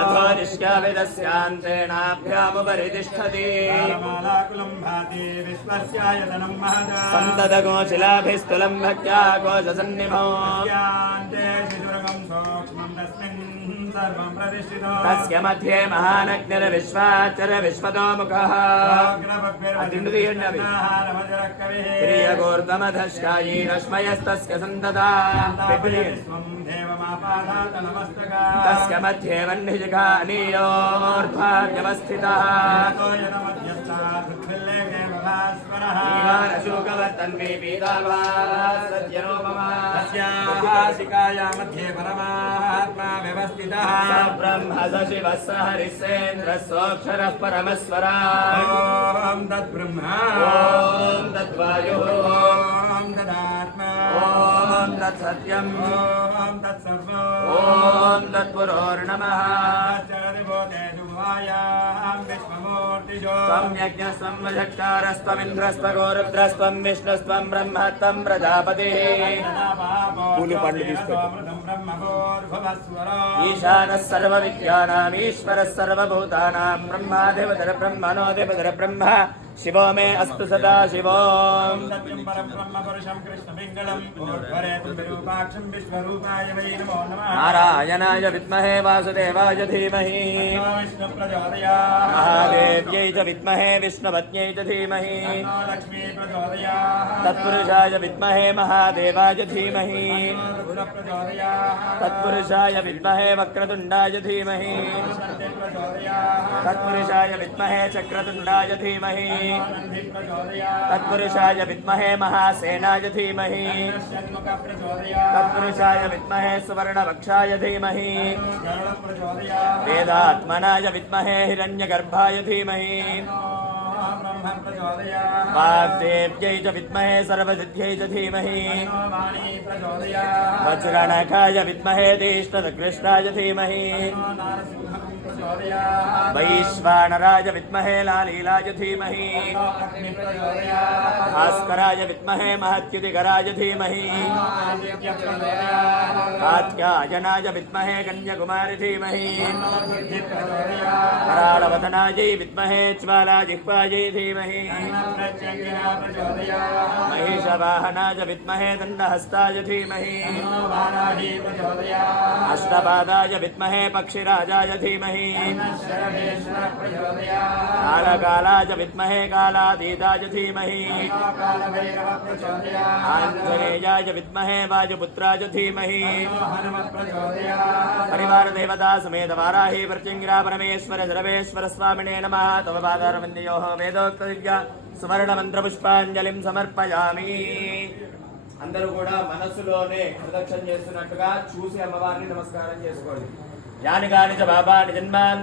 अथो निष्क्याविदस्यान्तेनाभ्यामुपरि तिष्ठति सन्ततगोशिलाभिस्तुलं भक्त्या कोशसन्निभो तस्य मध्ये महानग्निर्विश्वाचर विश्वतोमुखः क्रियगोर्धमधश्चायी रश्मयस्तस्य सन्तता तस्य मध्ये वह्निशिखानीयोर्ध्वार्यवस्थितः ीवानशोकवर्तन्मे पीताल्वासद्यनोपमा तस्याशिकाया मध्ये परमात्मा व्यवस्थितः ब्रह्म स शिवः स हरिश्चेन्द्रः सोऽक्षरः परमस्वरा ॐ तद्ब्रह्मा ॐ तद्वायुः ॐ तदात्मा ॐ तत्सत्यम् ॐ तत्सर्वम् ॐ तत्पुरोर्नमः सम्यज्ञस्त्वं वषट्कारस्त्वमिन्द्रस्त्वं गोरुद्रस्त्वं विष्णुस्त्वं ब्रह्मत्वं प्रजापतिः ईशानः सर्वविद्यानाम् ईश्वरः सर्वभूतानां ब्रह्माधिपतिर् ब्रह्मणोऽधिपतिर् ब्रह्म शिवो मे अस्तु सदा शिवो सत्यं परब्रह्म पुरुषं कृष्णपिङ्गलं विरूपाक्षं विश्वरूपाय वै नमो नमः नारायणाय विद्महे वासुदेवाय धीमहि महादेव्यै च विद्महे विष्णुपत्न्यै च धीमहि तत्पुरुषाय विद्महे महादेवाय धीमहि तत्पुरुषाय विद्महे वक्रतुण्डाय धीमहि तत्पुरुषाय विद्महे चक्रतुण्डाय धीमहि तत्पुरुषाय विद्महे महासेनाय धीमहि तत्पुरुषाय विद्महे सुवर्णवक्षाय धीमहि वेदात्मनाय विद्महे हिरण्यगर्भाय धीमहि वाग्देव्यै च विद्महे सर्वसिद्ध्यै च धीमहि वज्रणखाय विद्महे तीक्ष्णकृष्णाय धीमहि वैश्वानराय विद्महे लालीलाय धीमहि भास्कराय विद्महे महत्युतिकराय धीमहि कात्यायनाय विद्महे कन्याकुमारी धीमहि करालवदनायै विद्महे ज्वालाजिह्वायै धीमहि महिषवाहनाय विद्महे दण्डहस्ताय धीमहि अष्टपादाय विद्महे पक्षिराजाय धीमहि कालकालाय विद्महे कालातीताय धीमहि आञ्जनेयाय विद्महे वायुपुत्राय धीमहि परिवारदेवता समेत वाराही प्रत्यङ्गिरा परमेश्वर सर्वेश्वर स्वामिने नमः तव पादारविन्दयोः वेदोक्तदिव्य సువర్ణమంత్రపుష్పాంజలిం సమర్పయామి. అందరూ కూడా మనస్సులోనే ప్రదక్షిణ చేస్తున్నట్టుగా చూసి అమ్మవారిని నమస్కారం చేసుకోండి. యాని గాని చ పాపాని జన్మాన్